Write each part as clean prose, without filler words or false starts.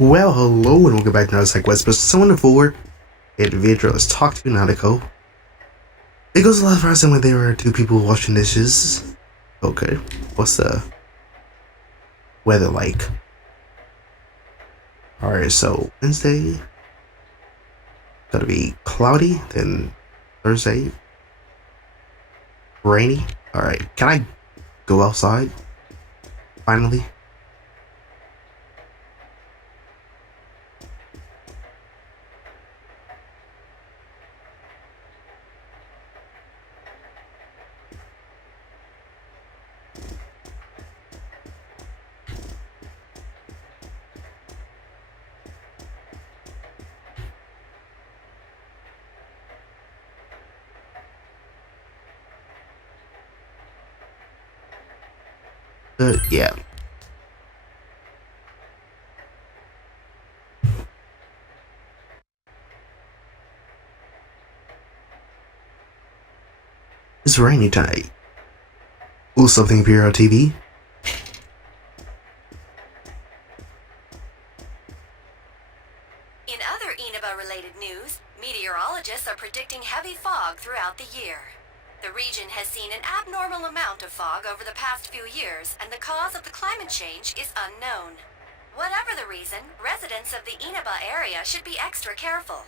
Well, hello and welcome back to another Sidekuest. But someone before individual, let's talk to Nautico. It goes a lot faster when there are two people washing dishes. Okay, what's the weather like? Alright, so Wednesday gonna be cloudy, then Thursday rainy. Alright, can I go outside? Finally? Yeah. It's rainy tonight. Will something appear on TV? In other Inaba-related news, meteorologists are predicting heavy fog throughout the year. The region has seen an abnormal amount of fog over the past few years, and the cause of the climate change is unknown. Whatever the reason, residents of the Inaba area should be extra careful.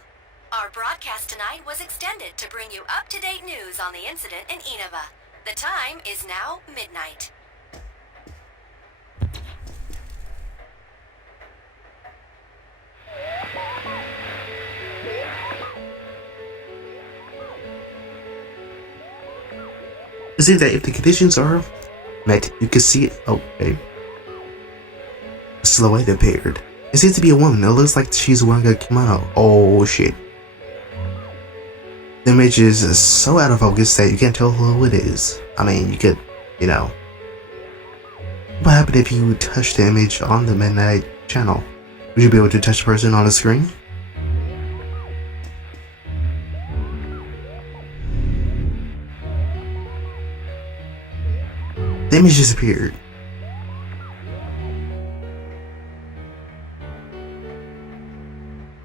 Our broadcast tonight was extended to bring you up-to-date news on the incident in Inaba. The time is now midnight. It seems that if the conditions are met, you can see it. Okay. A silhouette appeared. It seems to be a woman. It looks like she's wearing a kimono. Oh shit. The image is so out of focus that you can't tell who it is. I mean, you could, you know. What happened if you touch the image on the midnight channel? Would you be able to touch the person on the screen? The image disappeared.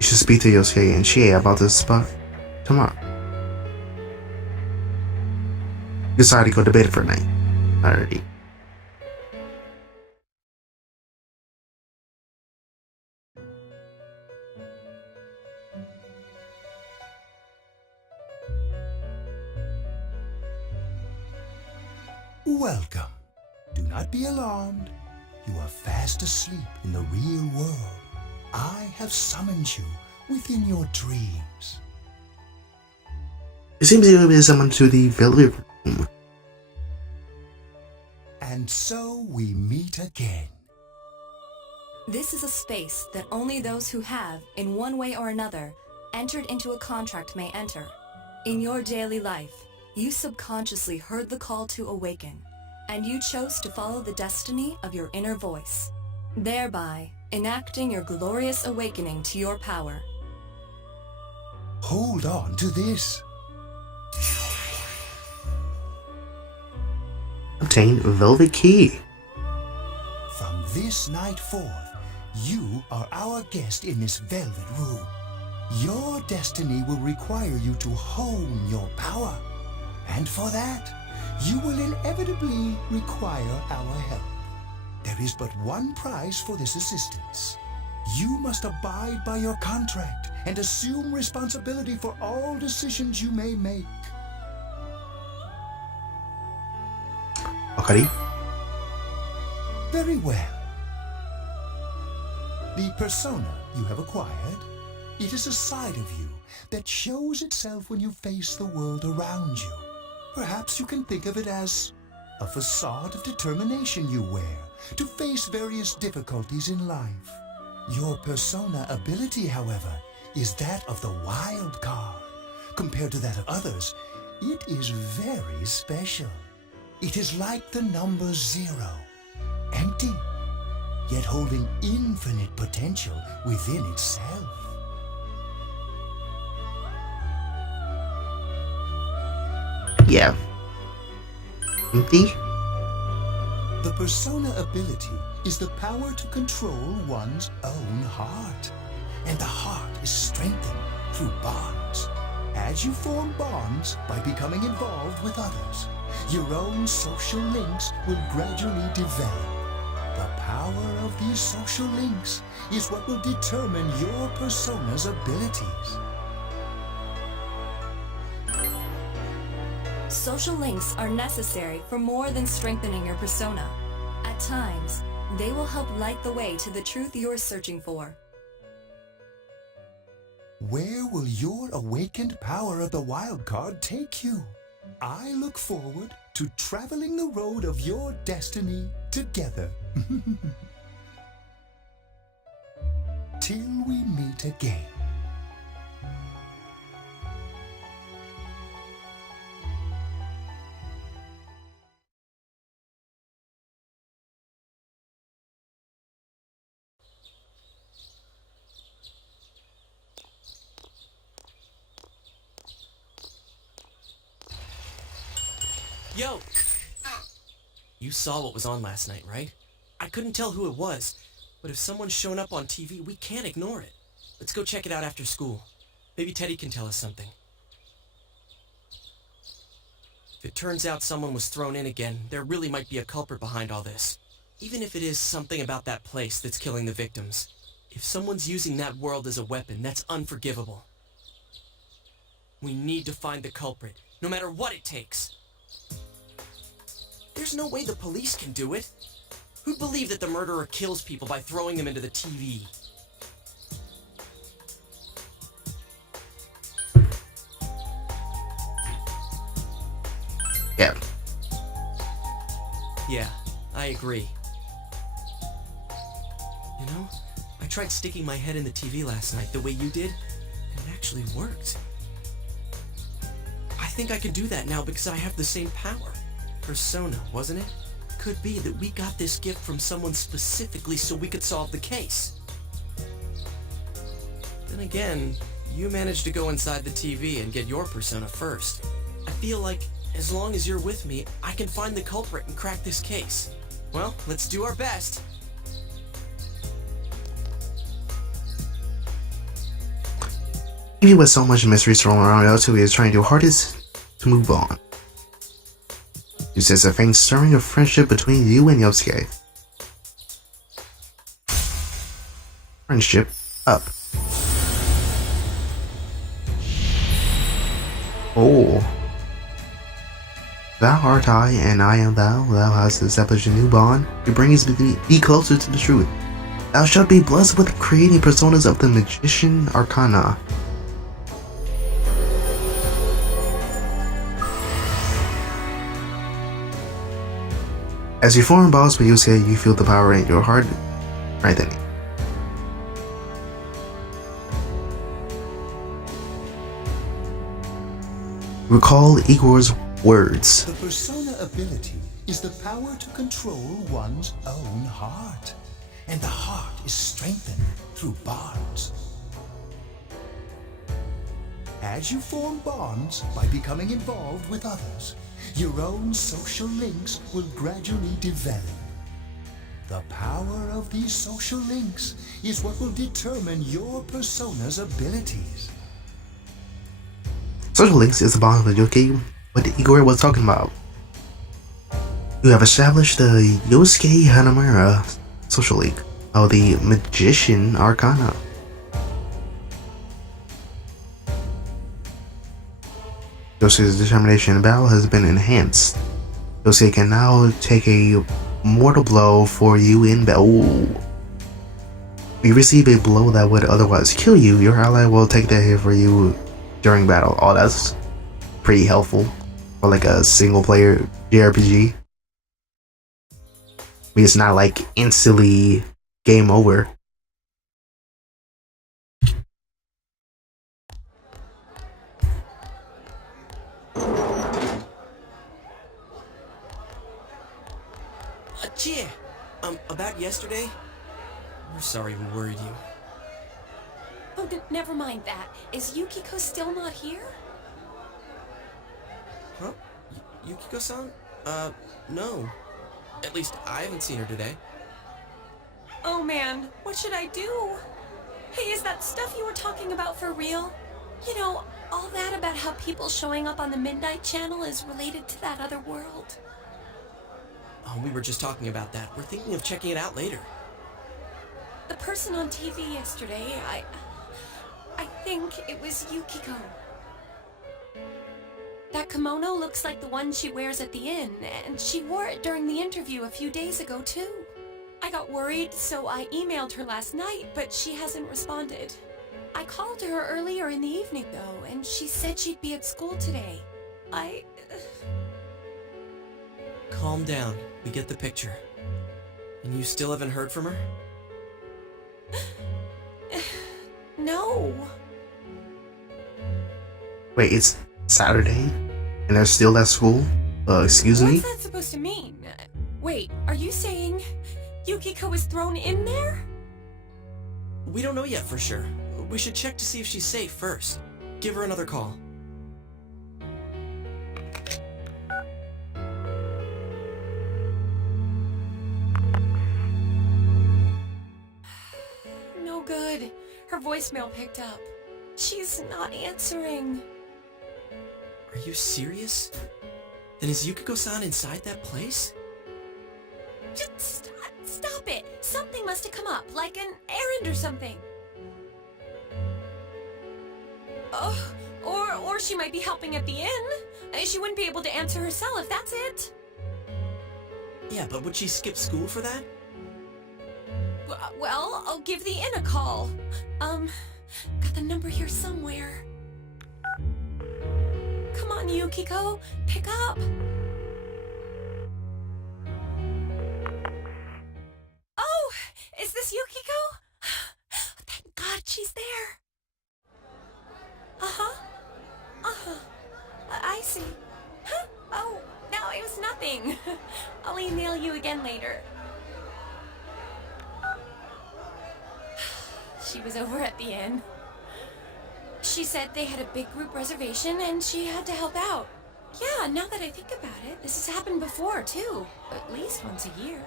You should speak to Yosuke and Chie about this spot tomorrow. Decide to go to bed for a night. Alrighty. Welcome. Do not be alarmed. You are fast asleep in the real world. I have summoned you within your dreams. It seems you have been summoned to the velvet room. And so we meet again. This is a space that only those who have, in one way or another, entered into a contract may enter. In your daily life, you subconsciously heard the call to awaken, and you chose to follow the destiny of your inner voice, thereby enacting your glorious awakening to your power. Hold on to this. Obtain velvet key. From this night forth, you are our guest in this velvet room. Your destiny will require you to hone your power. And for that, you will inevitably require our help. There is but one price for this assistance. You must abide by your contract and assume responsibility for all decisions you may make. Okay. Very well. The persona you have acquired, it is a side of you that shows itself when you face the world around you. Perhaps you can think of it as a facade of determination you wear to face various difficulties in life. Your persona ability, however, is that of the wild card. Compared to that of others, it is very special. It is like the number 0, empty, yet holding infinite potential within itself. Yeah. Empty? The persona ability is the power to control one's own heart. And the heart is strengthened through bonds. As you form bonds by becoming involved with others, your own social links will gradually develop. The power of these social links is what will determine your persona's abilities. Social links are necessary for more than strengthening your persona. At times, they will help light the way to the truth you're searching for. Where will your awakened power of the wild card take you? I look forward to traveling the road of your destiny together. Till we meet again. Yo! You saw what was on last night, right? I couldn't tell who it was, but if someone's shown up on TV, we can't ignore it. Let's go check it out after school. Maybe Teddy can tell us something. If it turns out someone was thrown in again, there really might be a culprit behind all this. Even if it is something about that place that's killing the victims. If someone's using that world as a weapon, that's unforgivable. We need to find the culprit, no matter what it takes. There's no way the police can do it. Who'd believe that the murderer kills people by throwing them into the TV? Yeah. Yeah, I agree. You know, I tried sticking my head in the TV last night the way you did, and it actually worked. I think I can do that now because I have the same power. Persona, wasn't it? Could be that we got this gift from someone specifically so we could solve the case. Then again, you managed to go inside the TV and get your persona first. I feel like, as long as you're with me, I can find the culprit and crack this case. Well, let's do our best. Even with so much mystery thrown around, L2 is trying to hardest to move on. You sense a faint stirring of friendship between you and Yosuke. Friendship up. Oh. Thou art I, and I am thou. Thou hast established a new bond. It brings thee closer to the truth. Thou shalt be blessed with creating personas of the Magician Arcana. As you form bonds with Yusuke, you feel the power in your heart strengthening. Recall Igor's words. The persona ability is the power to control one's own heart. And the heart is strengthened through bonds. As you form bonds by becoming involved with others, your own social links will gradually develop. The power of these social links is what will determine your persona's abilities. Social links is a bond with Yosuke, what Igor was talking about. You have established the Yosuke Hanamura social link of the Magician Arcana. Yosuke's determination in battle has been enhanced. Yosuke can now take a mortal blow for you in battle. If you receive a blow that would otherwise kill you, your ally will take that hit for you during battle. Oh, that's pretty helpful for like a single player JRPG. I mean, it's not like instantly game over. Chia! About yesterday? We're sorry we worried you. Oh, never mind that. Is Yukiko still not here? Huh? Yukiko-san? No. At least I haven't seen her today. Oh man, what should I do? Hey, is that stuff you were talking about for real? You know, all that about how people showing up on the Midnight Channel is related to that other world. Oh, we were just talking about that. We're thinking of checking it out later. The person on TV yesterday, I think it was Yukiko. That kimono looks like the one she wears at the inn, and she wore it during the interview a few days ago, too. I got worried, so I emailed her last night, but she hasn't responded. I called her earlier in the evening, though, and she said she'd be at school today. Calm down. We get the picture. And you still haven't heard from her? No. Wait, it's Saturday? And they're still at school? Excuse me? What's that supposed to mean? Wait, are you saying Yukiko was thrown in there? We don't know yet for sure. We should check to see if she's safe first. Give her another call. No good. Her voicemail picked up. She's not answering. Are you serious? Then is Yukiko-san inside that place? Just stop it. Something must have come up, like an errand or something. Oh, or she might be helping at the inn. She wouldn't be able to answer herself, that's it. Yeah, but would she skip school for that? Well, I'll give the inn a call. Got the number here somewhere. Come on, Yukiko, pick up. Oh, is this Yukiko? Thank God she's there. Uh-huh. I see. Huh? Oh, no, it was nothing. I'll email you again later. She was over at the inn. She said they had a big group reservation and she had to help out. Yeah, now that I think about it, this has happened before, too. At least once a year.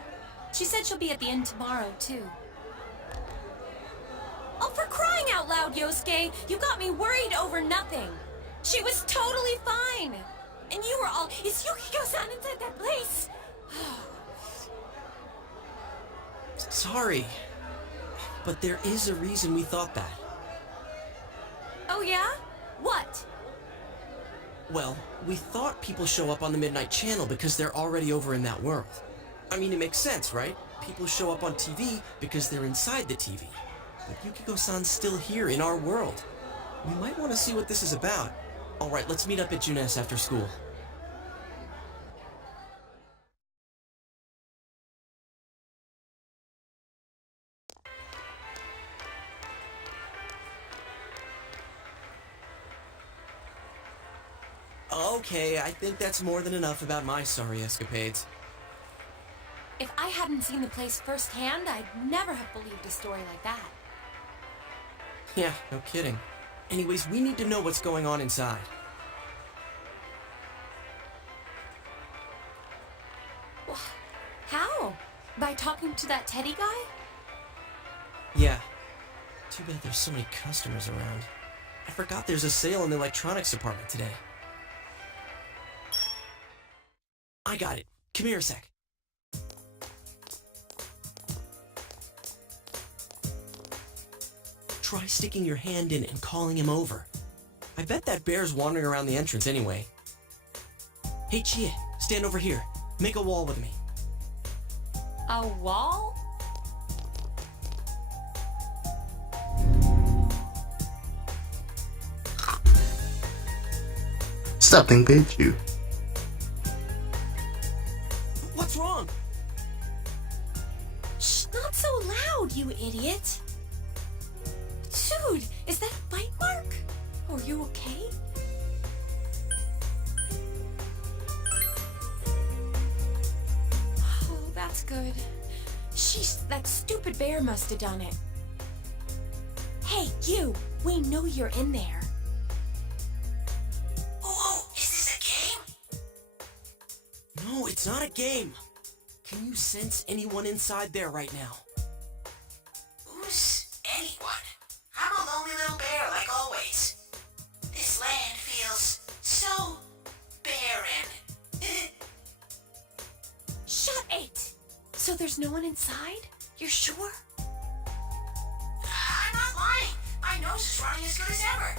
She said she'll be at the inn tomorrow, too. Oh, for crying out loud, Yosuke! You got me worried over nothing. She was totally fine. And you were all, is Yukiko-san inside that place? Sorry. But there is a reason we thought that. Oh, yeah? What? Well, we thought people show up on the Midnight Channel because they're already over in that world. I mean, it makes sense, right? People show up on TV because they're inside the TV. But Yukiko-san's still here in our world. We might want to see what this is about. Alright, let's meet up at Junes after school. Okay, I think that's more than enough about my sorry escapades. If I hadn't seen the place firsthand, I'd never have believed a story like that. Yeah, no kidding. Anyways, we need to know what's going on inside. How? By talking to that Teddy guy? Yeah. Too bad there's so many customers around. I forgot there's a sale in the electronics department today. I got it. Come here a sec. Try sticking your hand in and calling him over. I bet that bear's wandering around the entrance anyway. Hey, Chie, stand over here. Make a wall with me. A wall? Stop thinking, bitch, you. What's wrong? Shh, not so loud, you idiot. Dude, is that a bite mark? Are you okay? Oh, that's good. Sheesh, that stupid bear must have done it. Hey, you! We know you're in there. Oh, is this a game? No, it's not a game. Can you sense anyone inside there right now? Who's anyone? I'm a lonely little bear like always. This land feels so barren. Shut it! So there's no one inside? You're sure? I'm not lying. My nose is running as good as ever.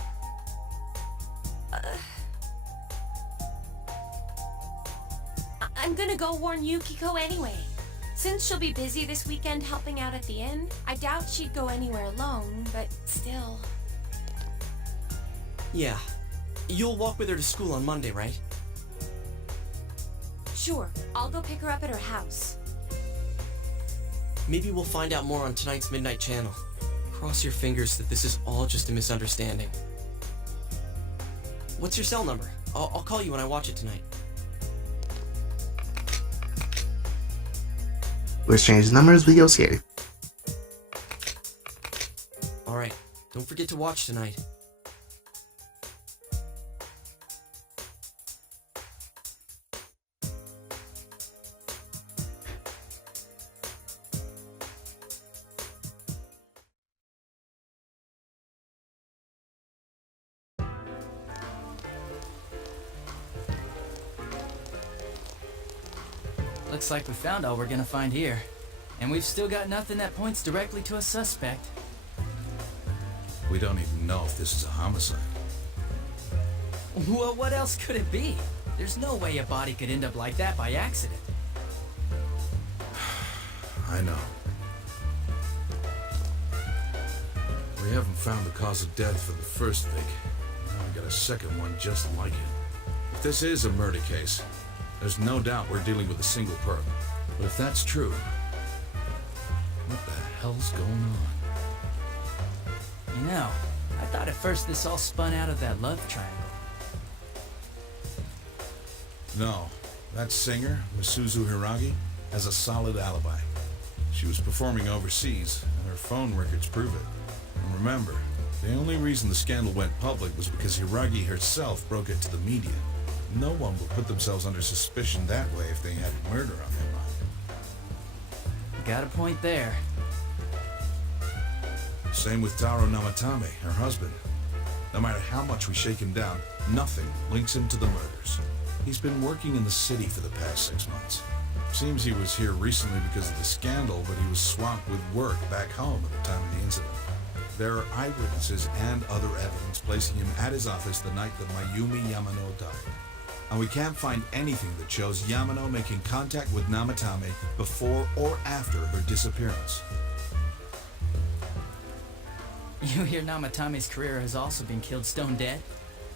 I'm gonna go warn Yukiko anyway. Since she'll be busy this weekend helping out at the inn, I doubt she'd go anywhere alone, but still. Yeah. You'll walk with her to school on Monday, right? Sure, I'll go pick her up at her house. Maybe we'll find out more on tonight's Midnight Channel. Cross your fingers that this is all just a misunderstanding. What's your cell number? I'll call you when I watch it tonight. We exchange numbers, we go scary. Alright, don't forget to watch tonight. Looks like we found all we're gonna find here. And we've still got nothing that points directly to a suspect. We don't even know if this is a homicide. Well, what else could it be? There's no way a body could end up like that by accident. I know. We haven't found the cause of death for the first Vic. Now we got a second one just like it. If this is a murder case, there's no doubt we're dealing with a single perp. But if that's true, what the hell's going on? You know, I thought at first this all spun out of that love triangle. No, that singer, Misuzu Hiragi, has a solid alibi. She was performing overseas, and her phone records prove it. And remember, the only reason the scandal went public was because Hiragi herself broke it to the media. No one would put themselves under suspicion that way if they had murder on their mind. Got a point there. Same with Taro Namatame, her husband. No matter how much we shake him down, nothing links him to the murders. He's been working in the city for the past 6 months. Seems he was here recently because of the scandal, but he was swamped with work back home at the time of the incident. There are eyewitnesses and other evidence placing him at his office the night that Mayumi Yamano died. And we can't find anything that shows Yamano making contact with Namatame before or after her disappearance. You hear Namatame's career has also been killed stone dead?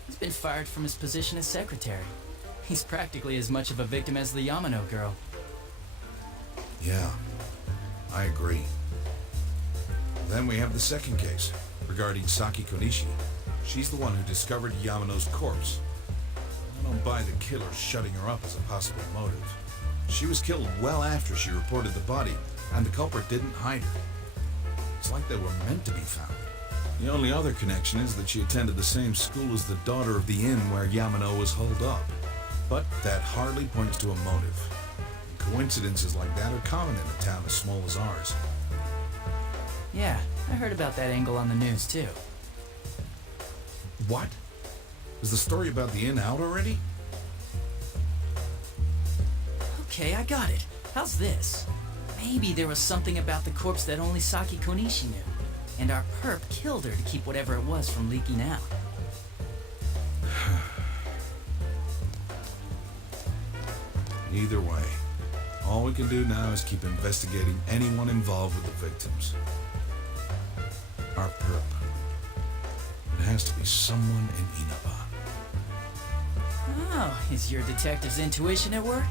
He's been fired from his position as secretary. He's practically as much of a victim as the Yamano girl. Yeah, I agree. Then we have the second case, regarding Saki Konishi. She's the one who discovered Yamano's corpse. I don't buy the killer shutting her up as a possible motive. She was killed well after she reported the body, and the culprit didn't hide her. It's like they were meant to be found. The only other connection is that she attended the same school as the daughter of the inn where Yamano was holed up. But that hardly points to a motive. Coincidences like that are common in a town as small as ours. Yeah, I heard about that angle on the news too. What? Is the story about the inn out already? Okay, I got it. How's this? Maybe there was something about the corpse that only Saki Konishi knew, and our perp killed her to keep whatever it was from leaking out. Either way, all we can do now is keep investigating anyone involved with the victims. Our perp. It has to be someone in Inaba. Oh, is your detective's intuition at work?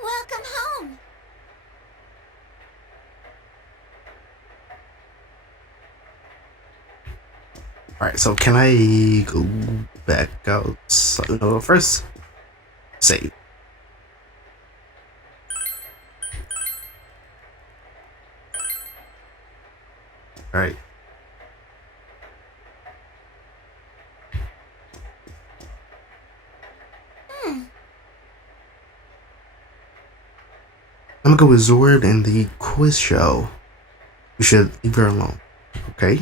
Welcome home! Alright, so can I go back out? So, no, first, save. Alright, I'm gonna go with Zord and the quiz show. We should leave her alone. Okay?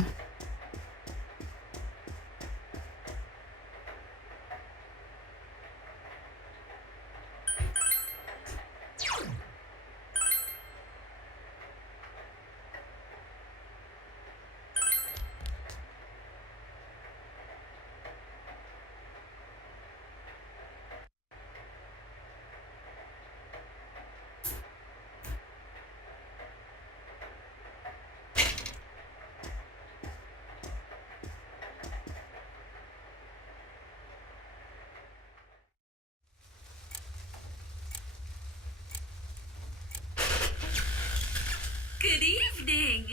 Good evening!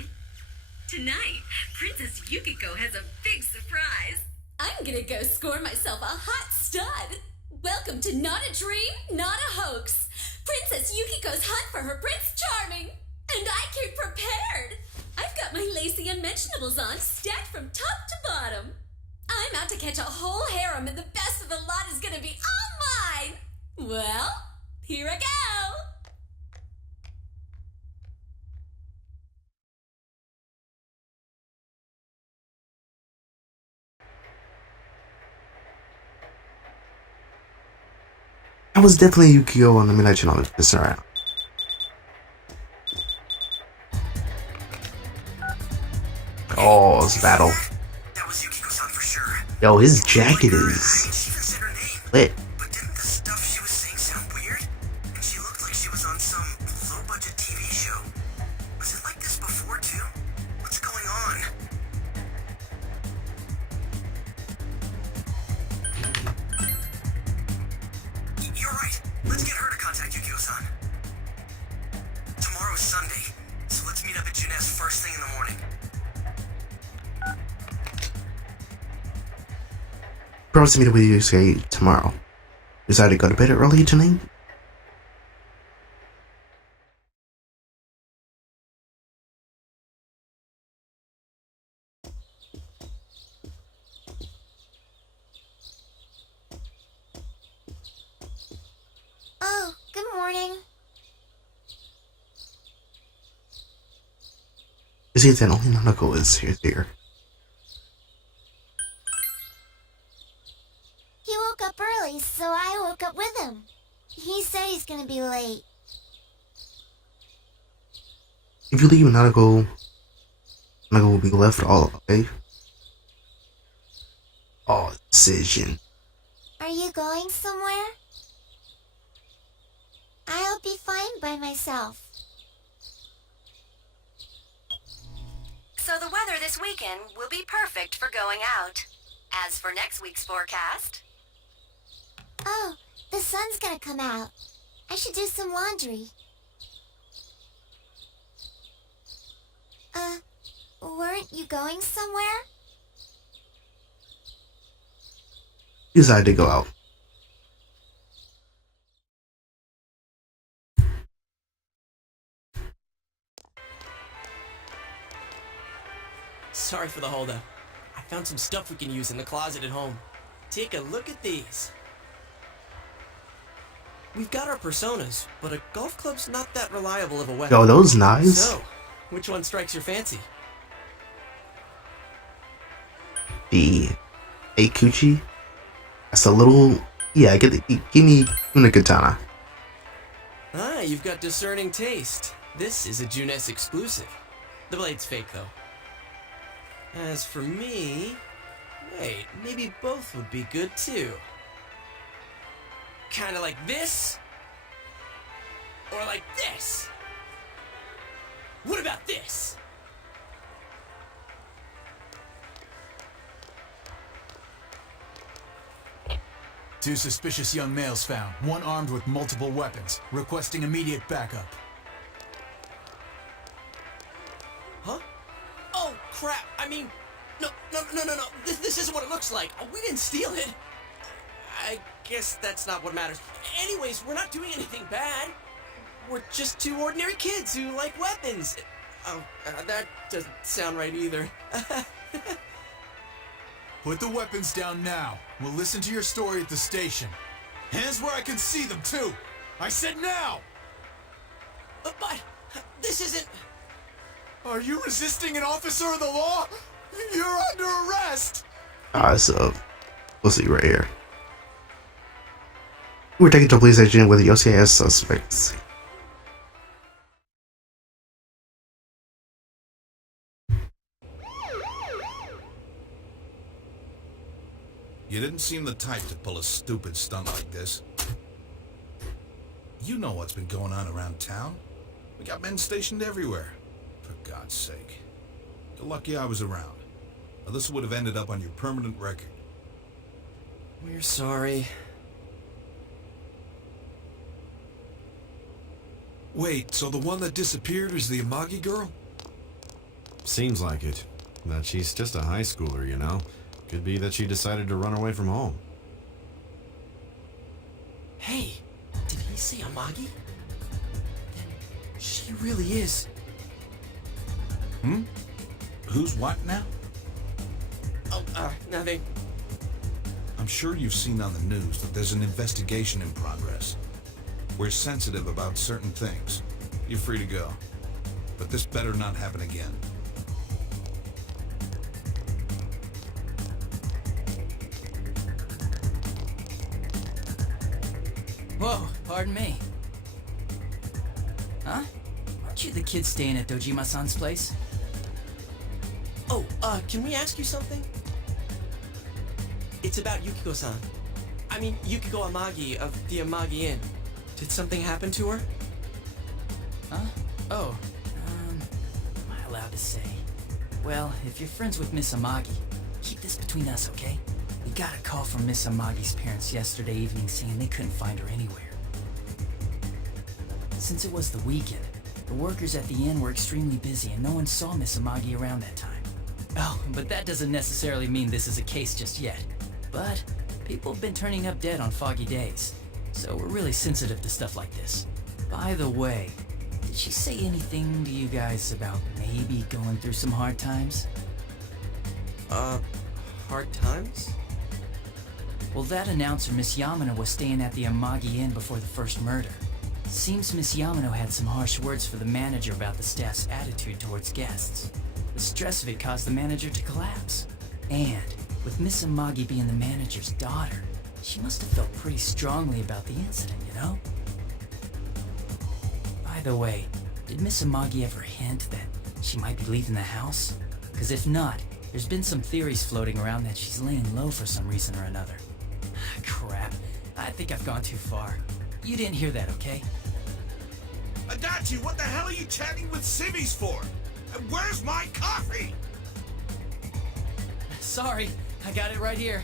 Tonight, Princess Yukiko has a big surprise. I'm gonna go score myself a hot stud. Welcome to Not a Dream, Not a Hoax. Princess Yukiko's hunt for her Prince Charming. And I came prepared. I've got my lacy unmentionables on, stacked from top to bottom. I'm out to catch a whole harem, and the best of the lot is gonna be all mine. Well, here I go. That was definitely Yukio on the Midnight Channel this around. Oh, it's a battle. That was Yukiko-san for sure. Yo, his jacket I mean, is she even said her name. lit. But didn't the stuff she was saying sound weird? And she looked like she was on some low-budget TV show. Was it like this before, too? What's going on? You're right. Let's get her to contact Yukio-san. Tomorrow's Sunday, so let's meet up at Juness first thing in the morning. Promise to meet up with you say tomorrow. Decided to go to bed early tonight? Oh, good morning. Is it that only Nanako is here? He woke up early, so I woke up with him. He said he's gonna be late. If you leave Nanako will be left all okay. Oh, decision. Are you going somewhere? I'll be fine by myself. So the weather this weekend will be perfect for going out. As for next week's forecast... Oh, the sun's gonna come out. I should do some laundry. Weren't you going somewhere? He decided to go out. Sorry for the holdup. I found some stuff we can use in the closet at home. Take a look at these. We've got our personas, but a golf club's not that reliable of a weapon. Yo, those knives? So, which one strikes your fancy? The Eikuchi? That's a little... Yeah, give me a katana. Ah, you've got discerning taste. This is a Juness exclusive. The blade's fake, though. As for me... Wait, maybe both would be good, too. Kinda like this? Or like this? What about this? Two suspicious young males found, one armed with multiple weapons, requesting immediate backup. Huh? Oh, crap! I mean, no. This isn't what it looks like. We didn't steal it. I guess that's not what matters. Anyways, we're not doing anything bad. We're just two ordinary kids who like weapons. Oh, that doesn't sound right either. Put the weapons down now. We'll listen to your story at the station. Hands where I can see them, too! I said now! But this isn't... Are you resisting an officer of the law? You're under arrest! So we'll see right here. We're taken to a police station with the OCIS suspects. You didn't seem the type to pull a stupid stunt like this. You know what's been going on around town. We got men stationed everywhere. For God's sake. You're lucky I was around. Or this would have ended up on your permanent record. We're sorry. Wait, so the one that disappeared is the Amagi girl? Seems like it. That she's just a high schooler, you know. Could be that she decided to run away from home. Hey, did he say Amagi? Then she really is. Who's what now? Oh, nothing. I'm sure you've seen on the news that there's an investigation in progress. We're sensitive about certain things. You're free to go. But this better not happen again. Whoa, pardon me. Huh? Aren't you the kid staying at Dojima-san's place? Oh, can we ask you something? It's about Yukiko-san. I mean, Yukiko Amagi of the Amagi Inn. Did something happen to her? Huh? Oh, am I allowed to say? Well, if you're friends with Miss Amagi, keep this between us, okay? We got a call from Miss Amagi's parents yesterday evening saying they couldn't find her anywhere. Since it was the weekend, the workers at the inn were extremely busy and no one saw Miss Amagi around that time. Oh, but that doesn't necessarily mean this is a case just yet. But people have been turning up dead on foggy days, so we're really sensitive to stuff like this. By the way, did she say anything to you guys about maybe going through some hard times? Hard times? Well, that announcer, Miss Yamano, was staying at the Amagi Inn before the first murder. Seems Miss Yamano had some harsh words for the manager about the staff's attitude towards guests. The stress of it caused the manager to collapse. And, with Miss Amagi being the manager's daughter, she must have felt pretty strongly about the incident, you know? By the way, did Miss Amagi ever hint that she might be leaving the house? Because if not, there's been some theories floating around that she's laying low for some reason or another. Crap, I think I've gone too far. You didn't hear that, okay? Adachi, what the hell are you chatting with civvies for? And where's my coffee? Sorry, I got it right here.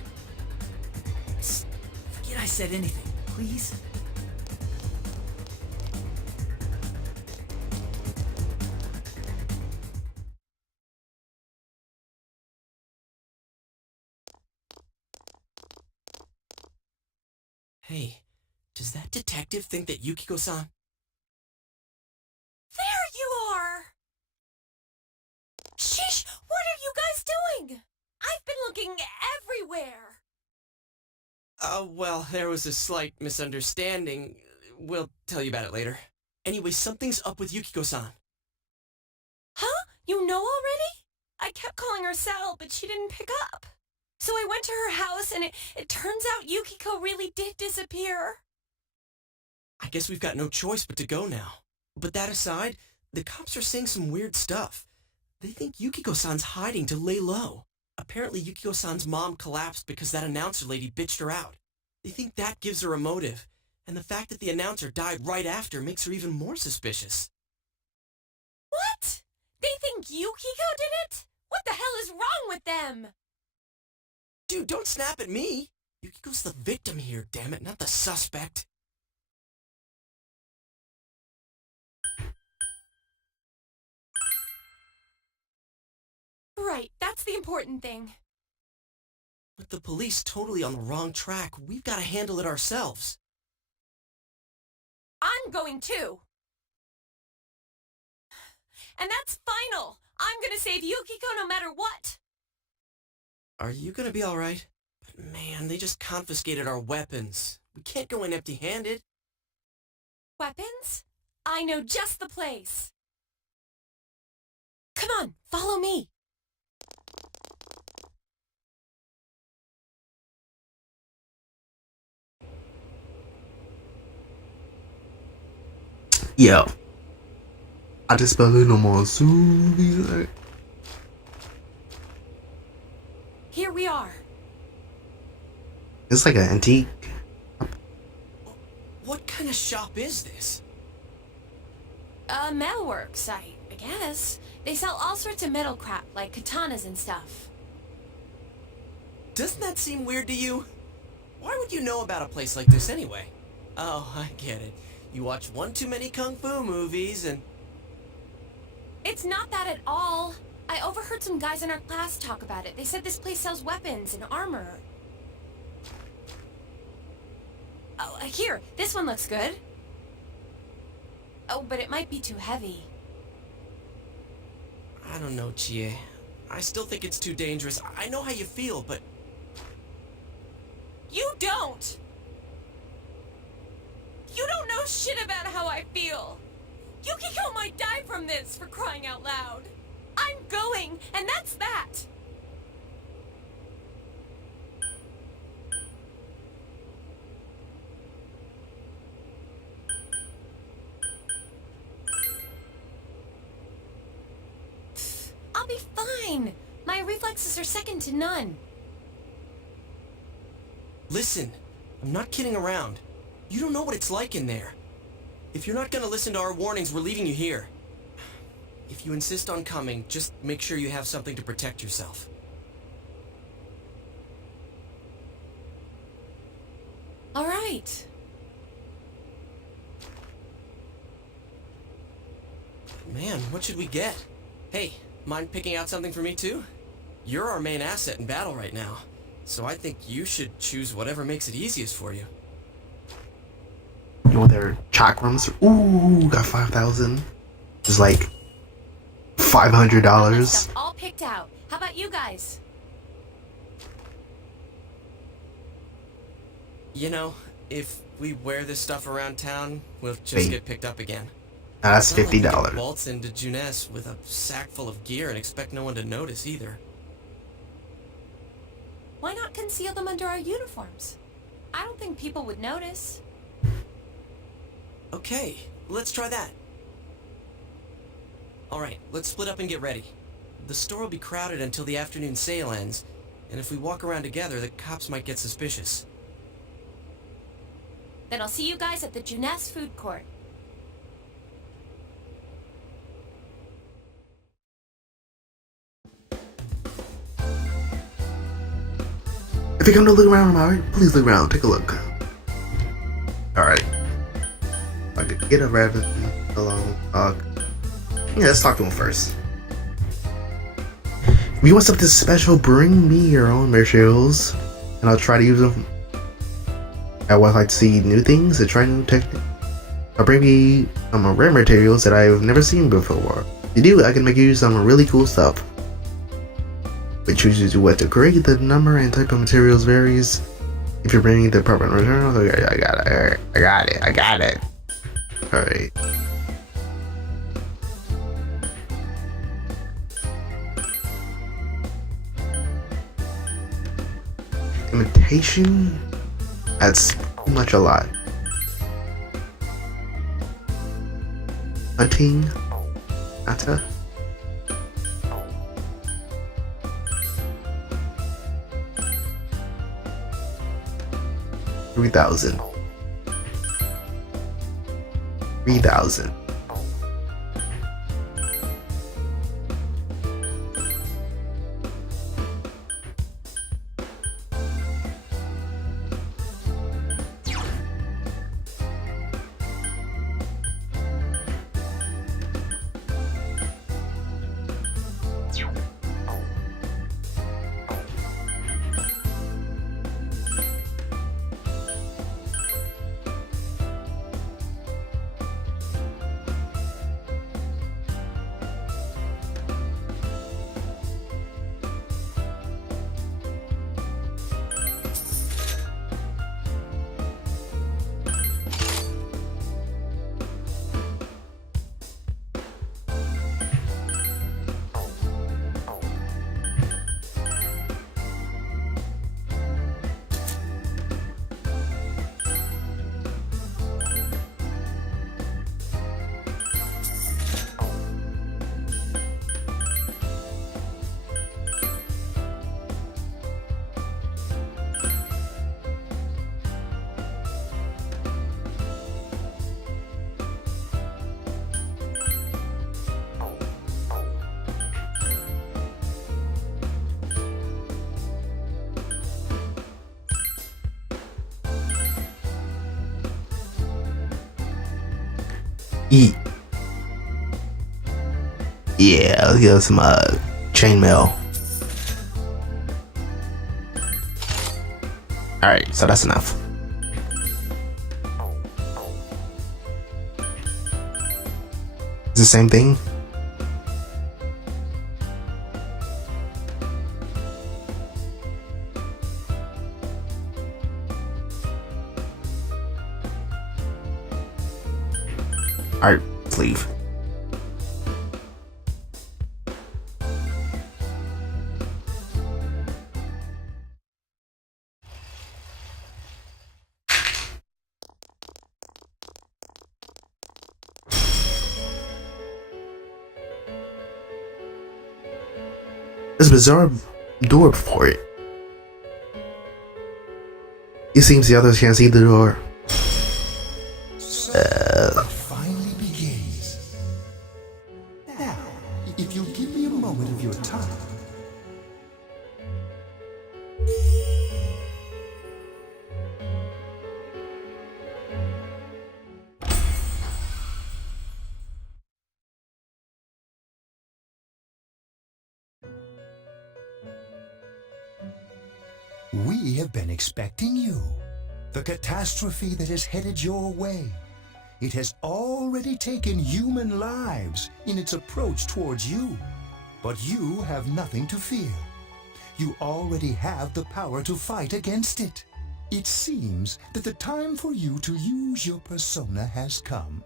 Psst, forget I said anything, please. Hey, does that detective think that Yukiko-san... There you are! Sheesh! What are you guys doing? I've been looking everywhere. Well, there was a slight misunderstanding. We'll tell you about it later. Anyway, something's up with Yukiko-san. Huh? You know already? I kept calling her Sal, but she didn't pick up. So I went to her house, and it turns out Yukiko really did disappear. I guess we've got no choice but to go now. But that aside, the cops are saying some weird stuff. They think Yukiko-san's hiding to lay low. Apparently Yukiko-san's mom collapsed because that announcer lady bitched her out. They think that gives her a motive. And the fact that the announcer died right after makes her even more suspicious. What? They think Yukiko did it? What the hell is wrong with them? Dude, don't snap at me! Yukiko's the victim here, damn it, not the suspect. Right, that's the important thing. With the police totally on the wrong track, we've got to handle it ourselves. I'm going too. And that's final. I'm gonna save Yukiko no matter what. Are you gonna be alright? But man, they just confiscated our weapons. We can't go in empty-handed. Weapons? I know just the place. Come on, follow me. Yo. I just spelled it no more soon. Here we are. It's like an antique. What kind of shop is this? Metalworks, I guess. They sell all sorts of metal crap, like katanas and stuff. Doesn't that seem weird to you? Why would you know about a place like this anyway? Oh, I get it. You watch one too many kung fu movies and... It's not that at all. I overheard some guys in our class talk about it. They said this place sells weapons and armor. Oh, here, this one looks good. Oh, but it might be too heavy. I don't know, Chie. I still think it's too dangerous. I know how you feel, but... You don't! You don't know shit about how I feel! Yukiko might die from this, for crying out loud! I'm going, and that's that! I'll be fine! My reflexes are second to none. Listen, I'm not kidding around. You don't know what it's like in there. If you're not gonna listen to our warnings, we're leaving you here. If you insist on coming, just make sure you have something to protect yourself. All right. Man, what should we get? Hey, mind picking out something for me too? You're our main asset in battle right now, so I think you should choose whatever makes it easiest for you. You want their chakrams? Ooh, got 5,000. It's like $500. Stuff all picked out. How about you guys? You know, if we wear this stuff around town, we'll just get picked up again. That's It's not like we $50. can waltz into Junes with a sack full of gear and expect no one to notice either. Why not conceal them under our uniforms? I don't think people would notice. Okay, let's try that. Alright, let's split up and get ready. The store will be crowded until the afternoon sale ends, and if we walk around together, the cops might get suspicious. Then I'll see you guys at the Junes food court. If you come to look around, alright, please look around. Take a look. Alright. I could get a rabbit alone. Yeah, let's talk to him first. If you want something special, bring me your own materials, and I'll try to use them. I would like to see new things and try new techniques. I'll bring me some rare materials that I've never seen before. If you do, I can make you some really cool stuff. But chooses to what degree the number and type of materials varies. If you're bringing the proper materials, okay, I got it. Alright. Imitation? That's too much a lot. Hunting? Nata? $3,000. $3,000. Yeah, let's get some chainmail. Alright, so that's enough. It's the same thing. Alright, let's leave. There's a bizarre door before it. It seems the others can't see the door. Finally begins. Now, if you'll give me a moment of your time. We have been expecting you. The catastrophe that is headed your way. It has already taken human lives in its approach towards you. But you have nothing to fear. You already have the power to fight against it. It seems that the time for you to use your persona has come.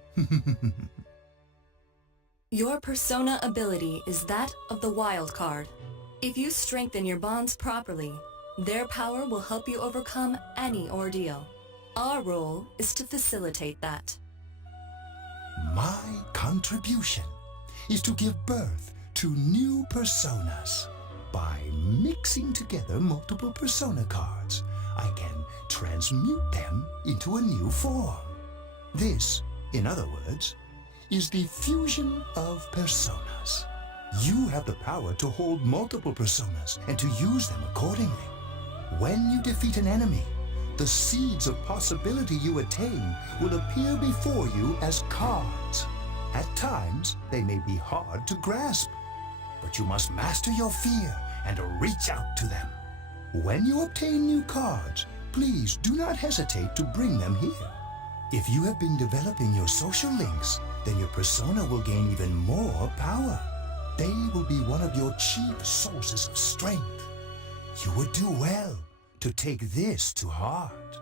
Your persona ability is that of the wild card. If you strengthen your bonds properly, their power will help you overcome any ordeal. Our role is to facilitate that. My contribution is to give birth to new personas. By mixing together multiple persona cards, I can transmute them into a new form. This, in other words, is the fusion of personas. You have the power to hold multiple personas and to use them accordingly. When you defeat an enemy, the seeds of possibility you attain will appear before you as cards. At times, they may be hard to grasp, but you must master your fear and reach out to them. When you obtain new cards, please do not hesitate to bring them here. If you have been developing your social links, then your persona will gain even more power. They will be one of your chief sources of strength. You would do well to take this to heart.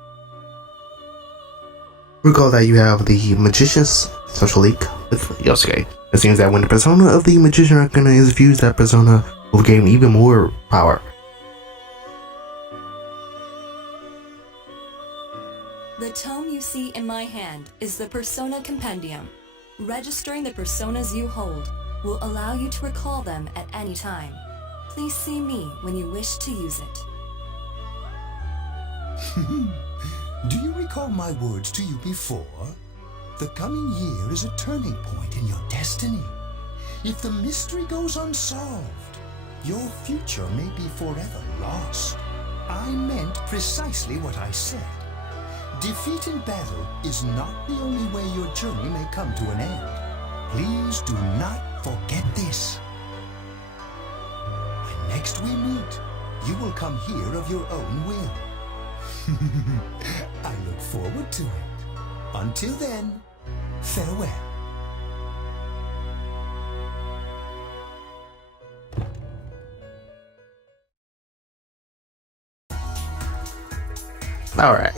Recall that you have the Magician's social link with Yosuke. It seems that when the persona of the Magician Arcana is fused, that persona will gain even more power. The tome you see in my hand is the Persona Compendium. Registering the personas you hold will allow you to recall them at any time. Please see me when you wish to use it. Do you recall my words to you before? The coming year is a turning point in your destiny. If the mystery goes unsolved, your future may be forever lost. I meant precisely what I said. Defeat in battle is not the only way your journey may come to an end. Please do not forget this. When next we meet, you will come here of your own will. I look forward to it. Until then, farewell. Alright.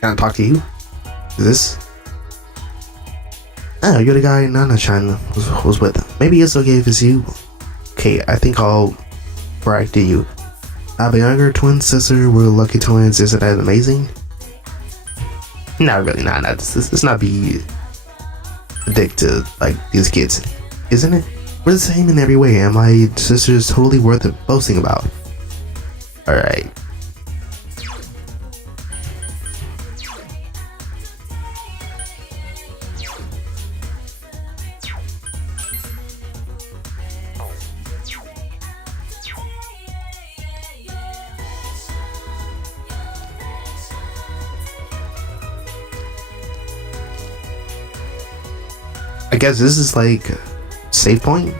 Can I talk to you? Is this? Oh, you're the guy Nana-chan was with. Maybe it's okay if it's you. Okay, I think I'll brag to you. I have a younger twin sister. We're lucky twins. Isn't that amazing? Not really, not. Let's not be a dick to like these kids, isn't it? We're the same in every way, and my sister is totally worth it boasting about. Alright. I guess this is like save point.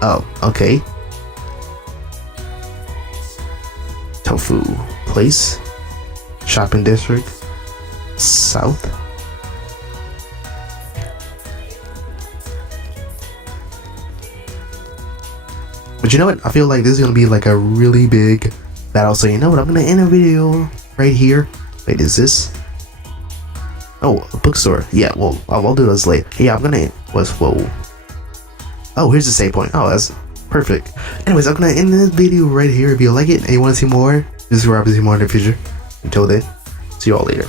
Oh, okay. Tofu place, shopping district, south. But you know what? I feel like this is gonna be like a really big battle. So you know what? I'm gonna end a video right here. Wait, is this? Oh, a bookstore. Yeah, well, I'll do those later. Yeah, I'm gonna. Whoa. Oh, here's the save point. Oh, that's perfect. Anyways, I'm gonna end this video right here. If you like it and you want to see more, subscribe to see more in the future. Until then, see you all later.